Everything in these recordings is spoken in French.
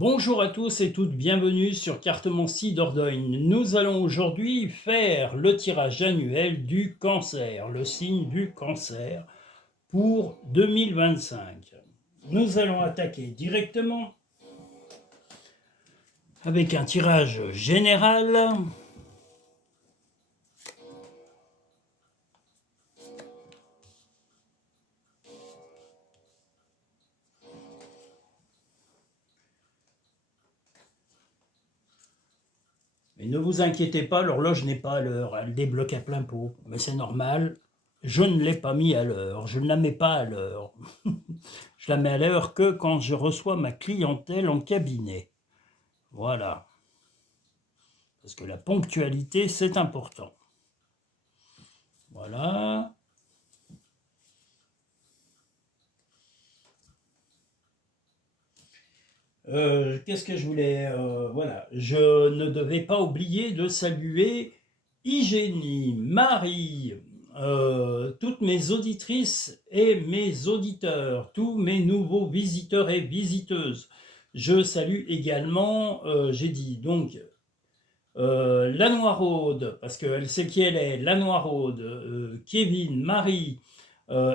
Bonjour à tous et toutes, bienvenue sur Cartomancie Dordogne. Nous allons aujourd'hui faire le tirage annuel du cancer, le signe du cancer pour 2025. Nous allons attaquer directement avec un tirage général. Mais ne vous inquiétez pas, l'horloge n'est pas à l'heure, elle débloque à plein pot. Mais c'est normal, je ne l'ai pas mis à l'heure, je ne la mets pas à l'heure. Je la mets à l'heure que quand je reçois ma clientèle en cabinet. Voilà, parce que la ponctualité, c'est important. Voilà. Qu'est-ce que je voulais voilà, je ne devais pas oublier de saluer Hygiénie, Marie, toutes mes auditrices et mes auditeurs, tous mes nouveaux visiteurs et visiteuses. Je salue également, j'ai dit donc la Noiraude, parce qu'elle sait qui elle est, la Noiraude, Kevin, Marie,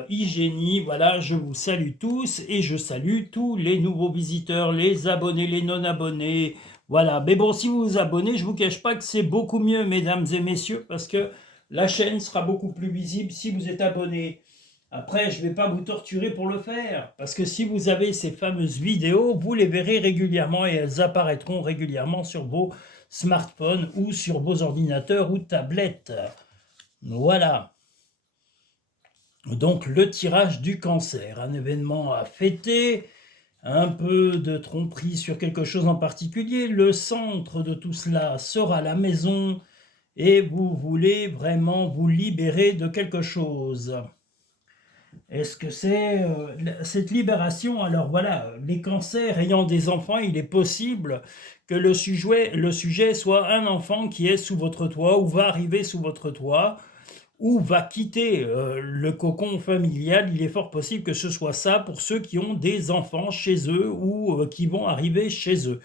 Hygiénie, voilà, je vous salue tous et je salue tous les nouveaux visiteurs, les abonnés, les non-abonnés, voilà. Mais bon, si vous vous abonnez, je ne vous cache pas que c'est beaucoup mieux, mesdames et messieurs, parce que la chaîne sera beaucoup plus visible si vous êtes abonné. Après, je ne vais pas vous torturer pour le faire, parce que si vous avez ces fameuses vidéos, vous les verrez régulièrement et elles apparaîtront régulièrement sur vos smartphones ou sur vos ordinateurs ou tablettes. Voilà. Donc le tirage du cancer, un événement à fêter, un peu de tromperie sur quelque chose en particulier. Le centre de tout cela sera la maison et vous voulez vraiment vous libérer de quelque chose. Est-ce que c'est cette libération? Alors voilà, les cancers ayant des enfants, il est possible que le sujet soit un enfant qui est sous votre toit ou va arriver sous votre toit ou va quitter le cocon familial. Il est fort possible que ce soit ça pour ceux qui ont des enfants chez eux ou qui vont arriver chez eux.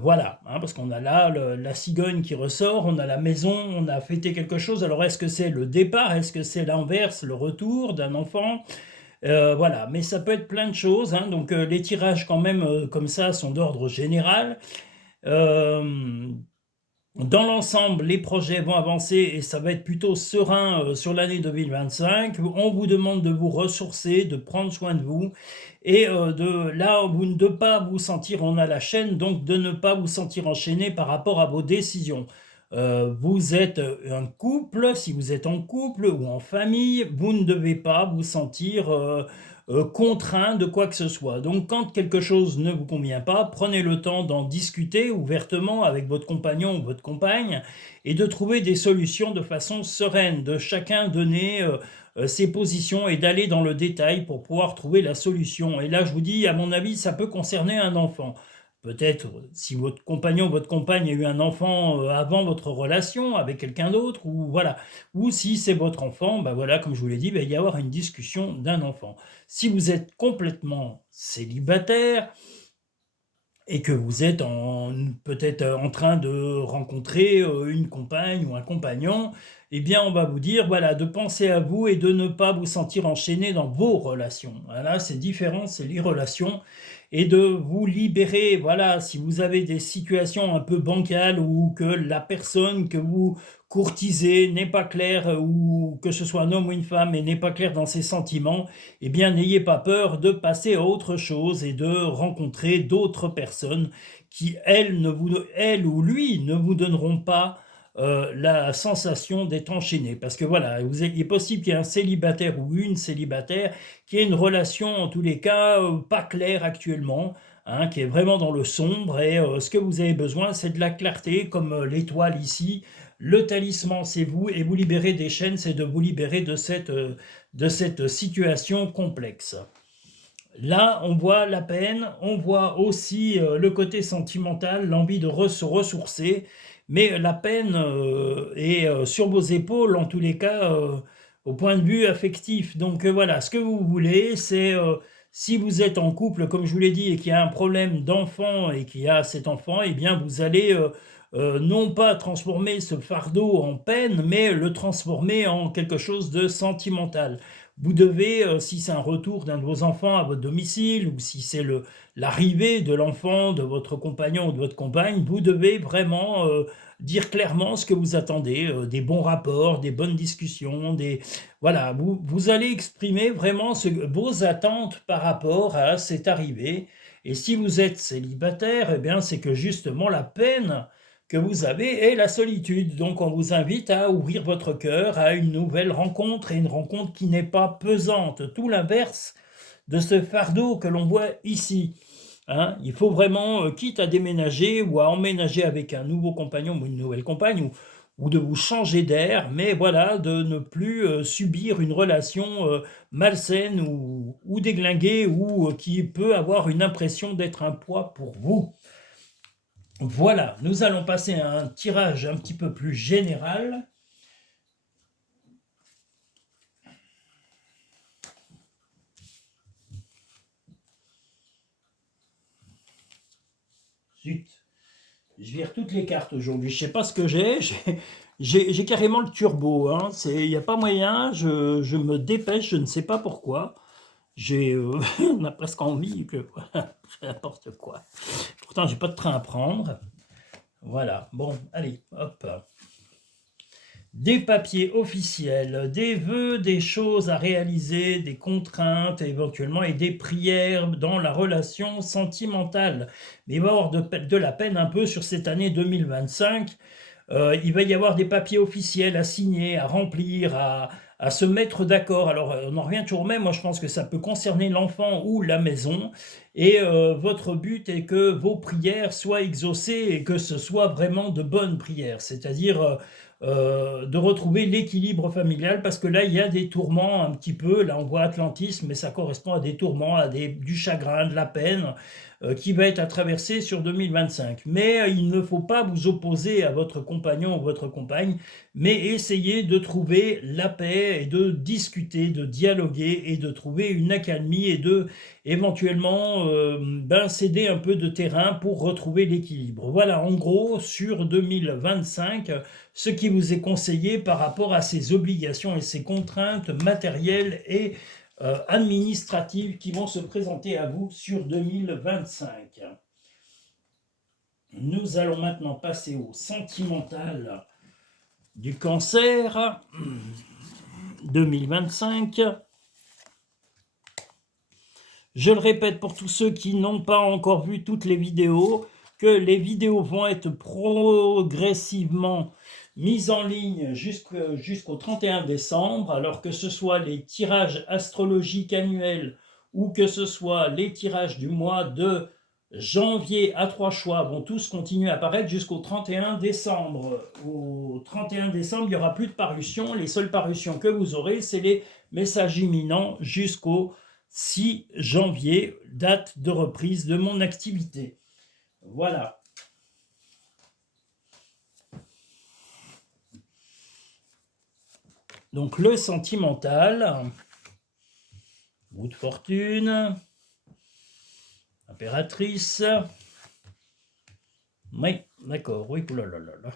Voilà, hein, parce qu'on a là la cigogne qui ressort, on a la maison, on a fêté quelque chose. Alors est-ce que c'est le départ? Est-ce que c'est l'inverse, le retour d'un enfant? Voilà, mais ça peut être plein de choses, hein. Donc les tirages quand même comme ça sont d'ordre général. Dans l'ensemble, les projets vont avancer et ça va être plutôt serein sur l'année 2025. On vous demande de vous ressourcer, de prendre soin de vous et de ne pas vous sentir, on a la chaîne, donc de ne pas vous sentir enchaîné par rapport à vos décisions. Vous êtes un couple, si vous êtes en couple ou en famille, vous ne devez pas vous sentir contraint de quoi que ce soit. Donc quand quelque chose ne vous convient pas, prenez le temps d'en discuter ouvertement avec votre compagnon ou votre compagne et de trouver des solutions de façon sereine, de chacun donner ses positions et d'aller dans le détail pour pouvoir trouver la solution. Et là, je vous dis, à mon avis, ça peut concerner un enfant. Peut-être si votre compagnon ou votre compagne a eu un enfant avant votre relation avec quelqu'un d'autre, ou voilà, ou si c'est votre enfant, ben voilà, comme je vous l'ai dit, il va y avoir une discussion d'un enfant. Si vous êtes complètement célibataire et que vous êtes peut-être en train de rencontrer une compagne ou un compagnon, eh bien on va vous dire voilà, de penser à vous et de ne pas vous sentir enchaîné dans vos relations. Voilà, c'est différent, c'est les relations. Et de vous libérer, voilà, si vous avez des situations un peu bancales ou que la personne que vous courtisez n'est pas claire ou que ce soit un homme ou une femme et n'est pas clair dans ses sentiments, eh bien n'ayez pas peur de passer à autre chose et de rencontrer d'autres personnes qui, elles ou lui, ne vous donneront pas la sensation d'être enchaîné. Parce que voilà, il est possible qu'il y ait un célibataire ou une célibataire qui ait une relation, en tous les cas, pas claire actuellement, hein, qui est vraiment dans le sombre, et ce que vous avez besoin, c'est de la clarté, comme l'étoile ici. Le talisman, c'est vous, et vous libérer des chaînes, c'est de vous libérer de cette situation complexe. Là, on voit la peine, on voit aussi le côté sentimental, l'envie de se ressourcer, mais la peine est sur vos épaules, en tous les cas, au point de vue affectif. Donc voilà, ce que vous voulez, Si vous êtes en couple, comme je vous l'ai dit, et qu'il y a un problème d'enfant et qu'il y a cet enfant, eh bien, vous allez non pas transformer ce fardeau en peine, mais le transformer en quelque chose de sentimental. Vous devez, si c'est un retour d'un de vos enfants à votre domicile, ou si c'est l'arrivée de l'enfant de votre compagnon ou de votre compagne, vous devez vraiment dire clairement ce que vous attendez, des bons rapports, des bonnes discussions, voilà, vous allez exprimer vraiment vos attentes par rapport à cette arrivée. Et si vous êtes célibataire, eh bien, c'est que justement la peine que vous avez est la solitude. Donc on vous invite à ouvrir votre cœur à une nouvelle rencontre, et une rencontre qui n'est pas pesante, tout l'inverse de ce fardeau que l'on voit ici. Hein. Il faut vraiment, quitte à déménager ou à emménager avec un nouveau compagnon ou une nouvelle compagne, ou de vous changer d'air, mais voilà, de ne plus subir une relation malsaine ou déglinguée, ou qui peut avoir une impression d'être un poids pour vous. Voilà, nous allons passer à un tirage un petit peu plus général. Zut, je vire toutes les cartes aujourd'hui. Je ne sais pas ce que j'ai. J'ai carrément le turbo. Hein. Il n'y a pas moyen. Je me dépêche. Je ne sais pas pourquoi. On a presque envie que n'importe quoi. Pourtant, j'ai pas de train à prendre. Voilà. Bon, allez, hop. Des papiers officiels, des vœux, des choses à réaliser, des contraintes éventuellement, et des prières dans la relation sentimentale. Mais il va y avoir de la peine un peu sur cette année 2025. Il va y avoir des papiers officiels à signer, à remplir, à se mettre d'accord. Alors, on en revient toujours au même. Moi, je pense que ça peut concerner l'enfant ou la maison. Et votre but est que vos prières soient exaucées, et que ce soit vraiment de bonnes prières. C'est-à-dire de retrouver l'équilibre familial, parce que là, il y a des tourments un petit peu. Là, on voit Atlantis, mais ça correspond à des tourments, du chagrin, de la peine, qui va être à traverser sur 2025. Mais il ne faut pas vous opposer à votre compagnon ou votre compagne, mais essayer de trouver la paix, et de discuter, de dialoguer, et de trouver une accalmie, et de éventuellement céder un peu de terrain pour retrouver l'équilibre. Voilà, en gros, sur 2025, ce qui vous est conseillé par rapport à ces obligations et ces contraintes matérielles et administratives qui vont se présenter à vous sur 2025. Nous allons maintenant passer au sentimental du Cancer 2025. Je le répète pour tous ceux qui n'ont pas encore vu toutes les vidéos, que les vidéos vont être progressivement mises en ligne jusqu'au 31 décembre, alors que ce soit les tirages astrologiques annuels ou que ce soit les tirages du mois de janvier à 3 choix vont tous continuer à apparaître jusqu'au 31 décembre. Au 31 décembre, il n'y aura plus de parution. Les seules parutions que vous aurez, c'est les messages imminents jusqu'au 6 janvier, date de reprise de mon activité. Voilà. Donc le sentimental, roue de fortune, impératrice. Oui, d'accord, oui, oulalalala.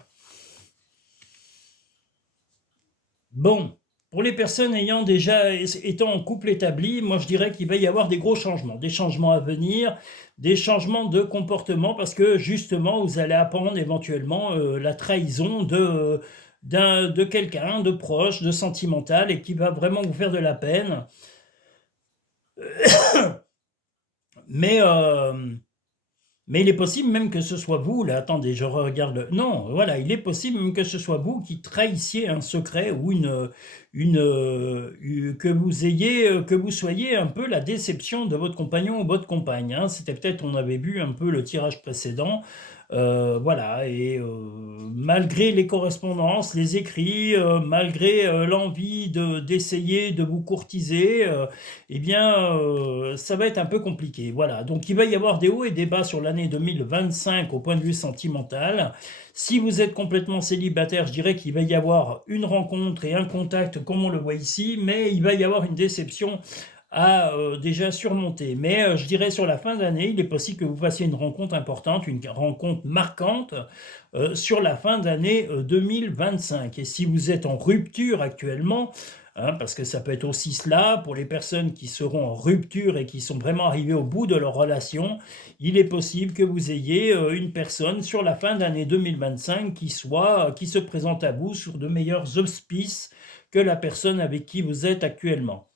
Bon, pour les personnes ayant déjà étant en couple établi, moi je dirais qu'il va y avoir des gros changements, des changements à venir, des changements de comportement, parce que justement vous allez apprendre éventuellement la trahison de quelqu'un de proche, de sentimental, et qui va vraiment vous faire de la peine. Mais il est possible même que ce soit vous, là, attendez, je regarde, non, voilà, il est possible même que ce soit vous qui trahissiez un secret, ou que vous soyez un peu la déception de votre compagnon ou votre compagne. Hein. C'était peut-être, on avait vu un peu le tirage précédent, voilà, et malgré les correspondances, les écrits, malgré l'envie d'essayer de vous courtiser, eh bien, ça va être un peu compliqué. Voilà, donc il va y avoir des hauts et des bas sur l'année 2025 au point de vue sentimental. Si vous êtes complètement célibataire, je dirais qu'il va y avoir une rencontre et un contact comme on le voit ici, mais il va y avoir une déception à déjà surmonter. Mais je dirais sur la fin d'année, il est possible que vous fassiez une rencontre importante, une rencontre marquante sur la fin d'année 2025. Et si vous êtes en rupture actuellement, hein, parce que ça peut être aussi cela, pour les personnes qui seront en rupture et qui sont vraiment arrivées au bout de leur relation, il est possible que vous ayez une personne sur la fin d'année 2025 qui se présente à vous sur de meilleurs auspices que la personne avec qui vous êtes actuellement.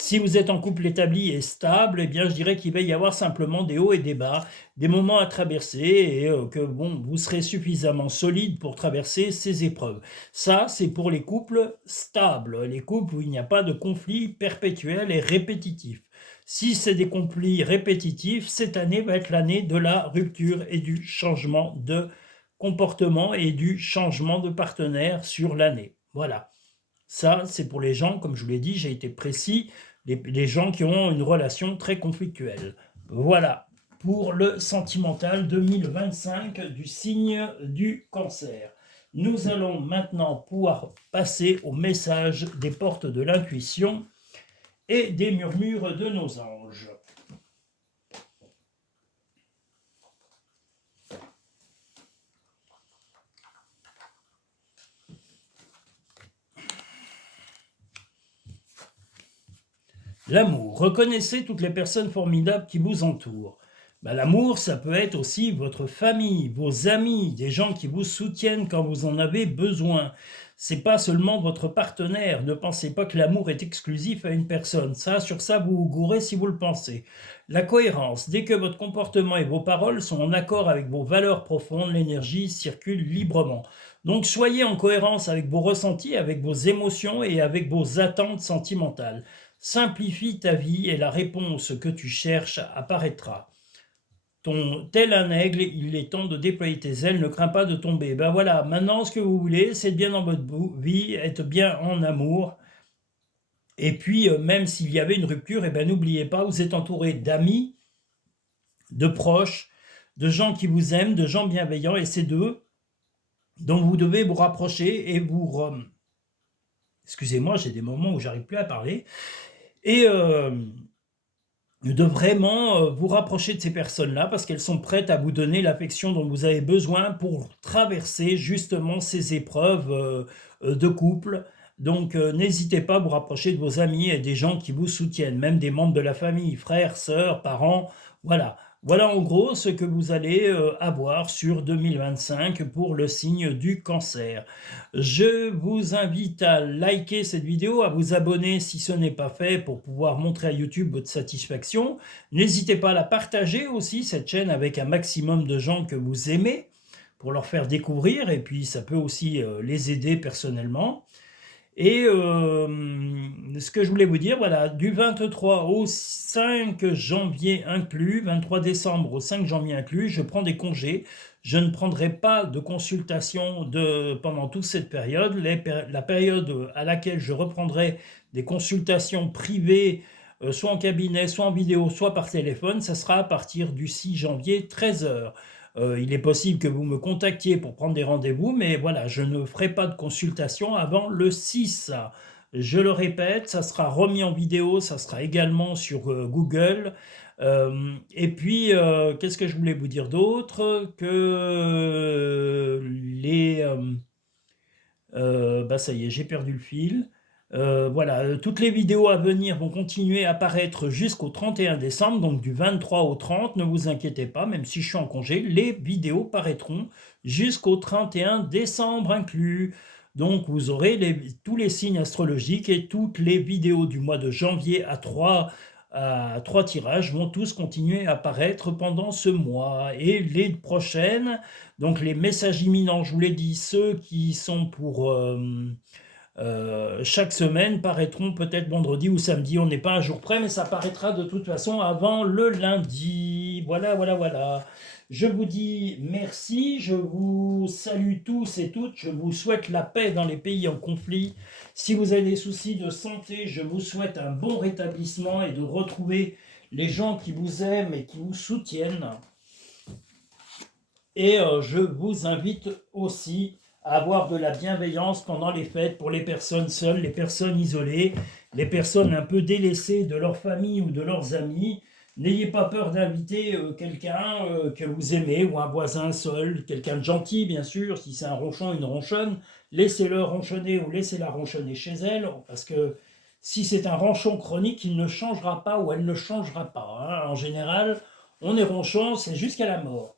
Si vous êtes en couple établi et stable, eh bien, je dirais qu'il va y avoir simplement des hauts et des bas, des moments à traverser et que bon, vous serez suffisamment solide pour traverser ces épreuves. Ça, c'est pour les couples stables, les couples où il n'y a pas de conflit perpétuel et répétitif. Si c'est des conflits répétitifs, cette année va être l'année de la rupture et du changement de comportement et du changement de partenaire sur l'année. Voilà. Ça, c'est pour les gens, comme je vous l'ai dit, j'ai été précis, les gens qui ont une relation très conflictuelle. Voilà, pour le sentimental 2025 du signe du cancer. Nous allons maintenant pouvoir passer au message des portes de l'intuition et des murmures de nos anges. L'amour. Reconnaissez toutes les personnes formidables qui vous entourent. L'amour, ça peut être aussi votre famille, vos amis, des gens qui vous soutiennent quand vous en avez besoin. C'est pas seulement votre partenaire. Ne pensez pas que l'amour est exclusif à une personne. Ça, sur ça, vous vous gourrez si vous le pensez. La cohérence. Dès que votre comportement et vos paroles sont en accord avec vos valeurs profondes, l'énergie circule librement. Donc soyez en cohérence avec vos ressentis, avec vos émotions et avec vos attentes sentimentales. Simplifie ta vie et la réponse que tu cherches apparaîtra. Tel un aigle, il est temps de déployer tes ailes, ne crains pas de tomber. Ben voilà, maintenant ce que vous voulez, c'est être bien dans votre vie, être bien en amour. Et puis, même s'il y avait une rupture, eh ben, n'oubliez pas, vous êtes entouré d'amis, de proches, de gens qui vous aiment, de gens bienveillants, et c'est d'eux dont vous devez vous rapprocher et vous... Excusez-moi, j'ai des moments où j'arrive plus à parler. Et de vraiment vous rapprocher de ces personnes-là parce qu'elles sont prêtes à vous donner l'affection dont vous avez besoin pour traverser justement ces épreuves de couple. Donc n'hésitez pas à vous rapprocher de vos amis et des gens qui vous soutiennent, même des membres de la famille, frères, sœurs, parents, voilà. Voilà en gros ce que vous allez avoir sur 2025 pour le signe du cancer. Je vous invite à liker cette vidéo, à vous abonner si ce n'est pas fait pour pouvoir montrer à YouTube votre satisfaction. N'hésitez pas à la partager aussi, cette chaîne, avec un maximum de gens que vous aimez pour leur faire découvrir et puis ça peut aussi les aider personnellement. Et ce que je voulais vous dire, voilà, du 23 au 5 janvier inclus, 23 décembre au 5 janvier inclus, je prends des congés. Je ne prendrai pas de consultation pendant toute cette période. La période à laquelle je reprendrai des consultations privées, soit en cabinet, soit en vidéo, soit par téléphone, ça sera à partir du 6 janvier, 13h. Il est possible que vous me contactiez pour prendre des rendez-vous, mais voilà, je ne ferai pas de consultation avant le 6. Je le répète, ça sera remis en vidéo, ça sera également sur Google. Et puis, qu'est-ce que je voulais vous dire d'autre? Que ça y est, j'ai perdu le fil. Voilà, toutes les vidéos à venir vont continuer à apparaître jusqu'au 31 décembre, donc du 23 au 30, ne vous inquiétez pas, même si je suis en congé, les vidéos paraîtront jusqu'au 31 décembre inclus. Donc vous aurez tous les signes astrologiques et toutes les vidéos du mois de janvier à 3 tirages vont tous continuer à apparaître pendant ce mois. Et les prochaines, donc les messages imminents, je vous l'ai dit, ceux qui sont pour... chaque semaine paraîtront peut-être vendredi ou samedi, on n'est pas un jour près, mais ça paraîtra de toute façon avant le lundi. Voilà, voilà, voilà. Je vous dis merci, je vous salue tous et toutes, je vous souhaite la paix dans les pays en conflit. Si vous avez des soucis de santé, je vous souhaite un bon rétablissement et de retrouver les gens qui vous aiment et qui vous soutiennent. Et je vous invite aussi à avoir de la bienveillance pendant les fêtes pour les personnes seules, les personnes isolées, les personnes un peu délaissées de leur famille ou de leurs amis. N'ayez pas peur d'inviter quelqu'un que vous aimez ou un voisin seul, quelqu'un de gentil bien sûr, si c'est un ronchon, une ronchonne, laissez-le ronchonner ou laissez-la ronchonner chez elle, parce que si c'est un ronchon chronique, il ne changera pas ou elle ne changera pas, hein. En général, on est ronchon, c'est jusqu'à la mort.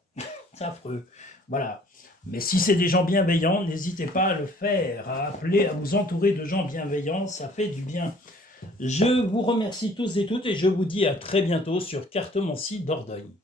C'est affreux. Voilà. Mais si c'est des gens bienveillants, n'hésitez pas à le faire, à appeler, à vous entourer de gens bienveillants, ça fait du bien. Je vous remercie tous et toutes et je vous dis à très bientôt sur Cartomancie Dordogne.